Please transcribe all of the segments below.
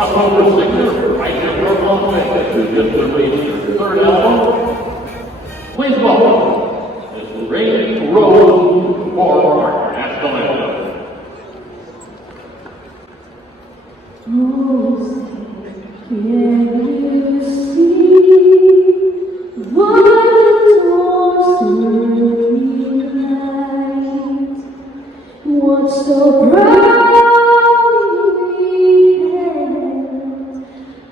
crossover singer, right here from Las Vegas, who just released her third album. Please welcome Ms. Ray Rose for our national anthem. Oh, can you see what the dawn's early light? What's so proudly beheld,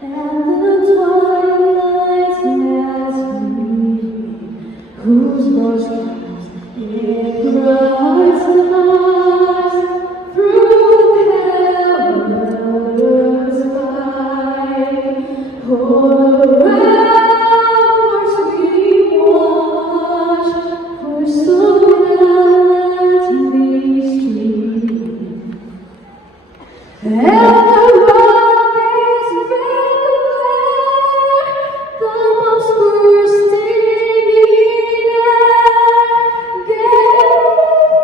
and the twilight's last gleaming, whose motions it cries through the sky. Oh, the ramparts we watch, for so gallantly streaming, and the rockets red glare, the bombs bursting in air, gave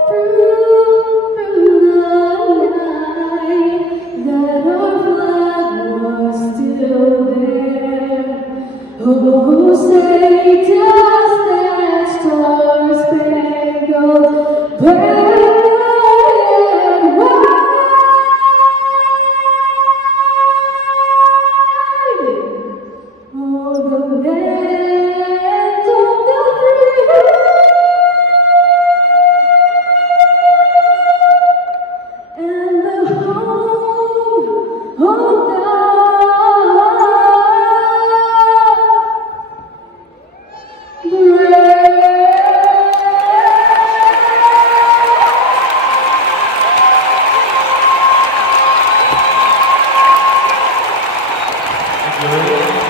proof through the night that our flag was still there. Oh, say does that star-spangled banner yet wave? Oh, the land of the free, and the home of the brave.